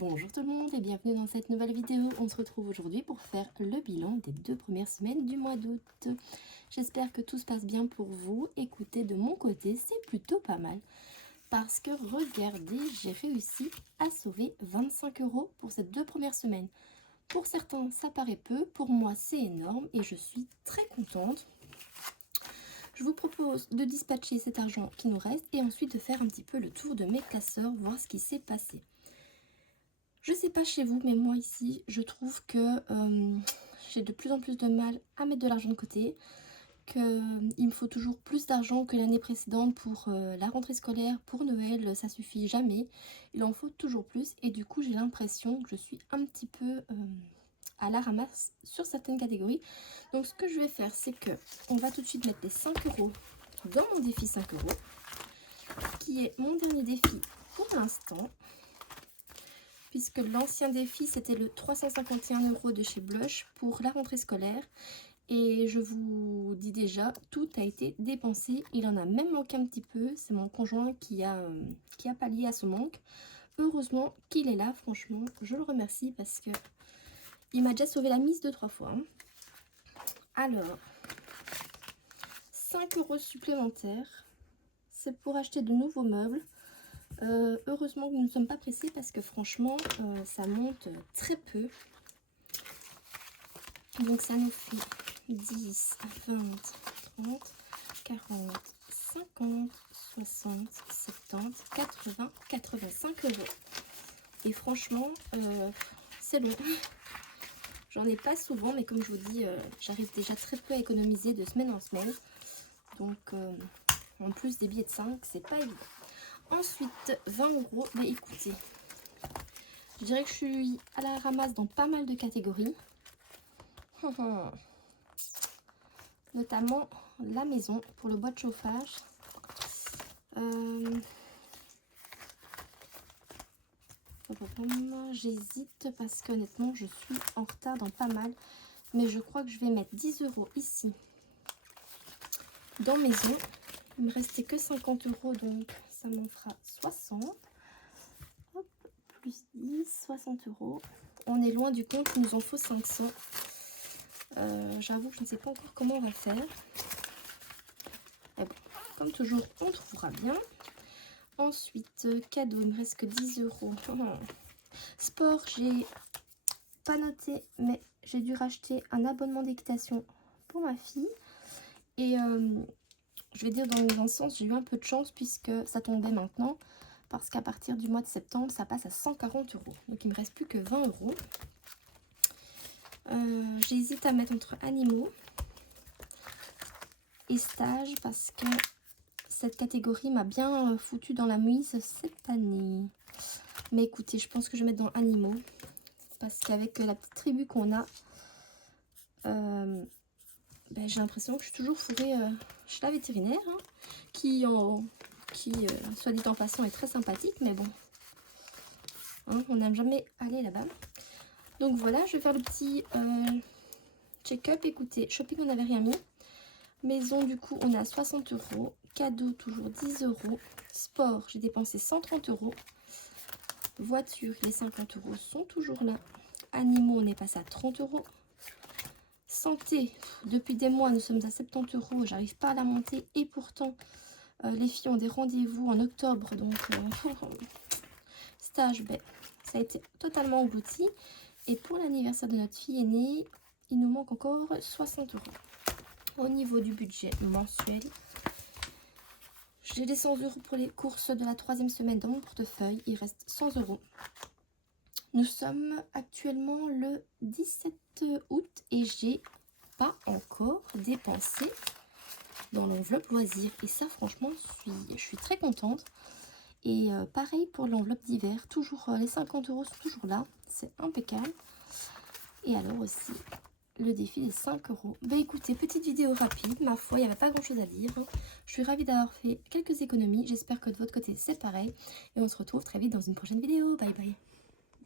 Bonjour tout le monde et bienvenue dans cette nouvelle vidéo. On se retrouve aujourd'hui pour faire le bilan des 2 premières semaines du mois d'août. J'espère que tout se passe bien pour vous. Écoutez, de mon côté, c'est plutôt pas mal. Parce que regardez, j'ai réussi à sauver 25 € pour ces 2 premières semaines. Pour certains, ça paraît peu. Pour moi, c'est énorme et je suis très contente. Je vous propose de dispatcher cet argent qui nous reste et ensuite de faire un petit peu le tour de mes classeurs, voir ce qui s'est passé. Je sais pas chez vous, mais moi ici, je trouve que j'ai de plus en plus de mal à mettre de l'argent de côté, qu'il me faut toujours plus d'argent que l'année précédente pour la rentrée scolaire, pour Noël, ça suffit jamais. Il en faut toujours plus et du coup, j'ai l'impression que je suis un petit peu à la ramasse sur certaines catégories. Donc ce que je vais faire, c'est que on va tout de suite mettre les 5 € dans mon défi 5 €, qui est mon dernier défi pour l'instant. Puisque l'ancien défi, c'était le 351 € de chez Blush pour la rentrée scolaire. Et je vous dis déjà, tout a été dépensé. Il en a même manqué un petit peu. C'est mon conjoint qui a pallié à ce manque. Heureusement qu'il est là, franchement, je le remercie parce que il m'a déjà sauvé la mise 2-3 fois. Alors, 5 € supplémentaires, c'est pour acheter de nouveaux meubles. Heureusement que nous ne sommes pas pressés parce que franchement ça monte très peu. Donc ça nous fait 10, 20, 30, 40, 50, 60, 70, 80, 85 €. Et franchement c'est long. J'en ai pas souvent, mais comme je vous dis, j'arrive déjà très peu à économiser de semaine en semaine. Donc en plus des billets de 5, c'est pas évident. Ensuite, 20 €. Mais écoutez, je dirais que je suis à la ramasse dans pas mal de catégories. Notamment la maison pour le bois de chauffage. J'hésite parce qu'honnêtement, je suis en retard dans pas mal. Mais je crois que je vais mettre 10 € ici dans maison. Il me restait que 50 €, donc ça m'en fera 60. Hop, plus 10, 60 €. On est loin du compte, il nous en faut 500. J'avoue que je ne sais pas encore comment on va faire. Mais bon, comme toujours, on trouvera bien. Ensuite, cadeau, il me reste que 10 €. Sport, j'ai pas noté, mais j'ai dû racheter un abonnement d'équitation pour ma fille. Et je vais dire dans un sens, j'ai eu un peu de chance puisque ça tombait maintenant. Parce qu'à partir du mois de septembre, ça passe à 140 €. Donc il me reste plus que 20 €. J'hésite à mettre entre animaux et stage parce que cette catégorie m'a bien foutu dans la mise cette année. Mais écoutez, je pense que je vais mettre dans animaux parce qu'avec la petite tribu qu'on a, j'ai l'impression que je suis toujours fourrée chez la vétérinaire, hein, qui soit dit en passant, est très sympathique, mais bon, hein, on n'aime jamais aller là-bas. Donc voilà, je vais faire le petit check-up. Écoutez, shopping, on n'avait rien mis. Maison, du coup, on a 60 €. Cadeau, toujours 10 €. Sport, j'ai dépensé 130 €. Voiture, les 50 € sont toujours là. Animaux, on est passé à 30 €. Santé, depuis des mois, nous sommes à 70 €. J'arrive pas à la monter. Et pourtant, les filles ont des rendez-vous en octobre. Donc, stage, ça a été totalement englouti. Et pour l'anniversaire de notre fille aînée, il nous manque encore 60 €. Au niveau du budget mensuel, j'ai les 100 € pour les courses de la 3e semaine dans mon portefeuille. Il reste 100 €. Nous sommes actuellement le 17 août et j'ai pas encore dépensé dans l'enveloppe loisirs. Et ça, franchement, je suis très contente. Et pareil pour l'enveloppe d'hiver. Toujours les 50 € sont toujours là. C'est impeccable. Et alors aussi, le défi des 5 €. Écoutez, petite vidéo rapide, ma foi, il n'y avait pas grand chose à dire. Je suis ravie d'avoir fait quelques économies. J'espère que de votre côté, c'est pareil. Et on se retrouve très vite dans une prochaine vidéo. Bye bye.